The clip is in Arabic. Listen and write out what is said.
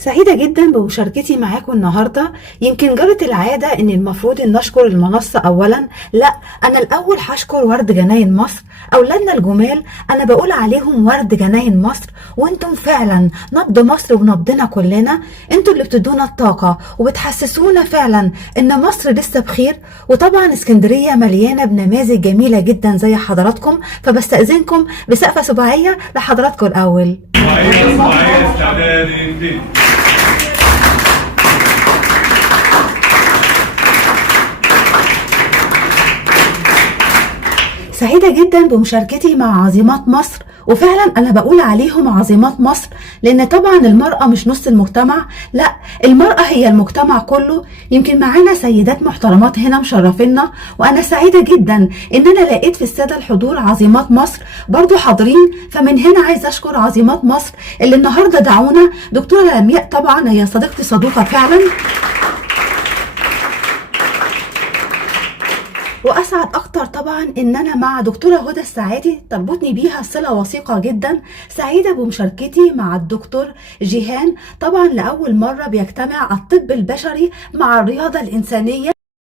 سعيدة جدا بمشاركتي معاكم النهاردة. يمكن جرت العادة ان المفروض ان نشكر المنصة اولا. لا، انا الاول هشكر ورد جناين مصر، اولادنا الجمال. انا بقول عليهم ورد جناين مصر، وانتم فعلا نبض مصر ونبضنا كلنا. انتوا اللي بتدونا الطاقة وبتحسسونا فعلا ان مصر لسه بخير. وطبعا اسكندرية مليانة بنماذج جميلة جدا زي حضراتكم، فبستأذنكم بسقفة سباعية لحضراتكم الاول. سعيدة جدا بمشاركتي مع عظيمات مصر، وفعلا أنا بقول عليهم عظيمات مصر لأن طبعا المرأة مش نص المجتمع، لا، المرأة هي المجتمع كله. يمكن معانا سيدات محترمات هنا مشرفينا، وأنا سعيدة جدا إن أنا لقيت في السادة الحضور عظيمات مصر برضو حاضرين. فمن هنا عايز أشكر عظيمات مصر اللي النهاردة دعونا. دكتورة لمياء طبعا هي صديقتي صدوقة فعلا، واسعد اكتر طبعا ان انا مع دكتوره هدى السعادي تربطني بيها صله وثيقه جدا. سعيده بمشاركتي مع الدكتور جيهان، طبعا لاول مره بيجتمع الطب البشري مع الرياضه الانسانيه.